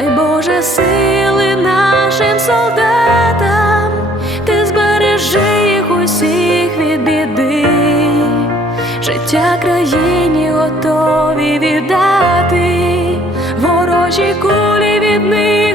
Дай Боже сили нашим солдатам, ти збережи їх усіх від біди, життя країні готові віддати, ворожі кулі від них.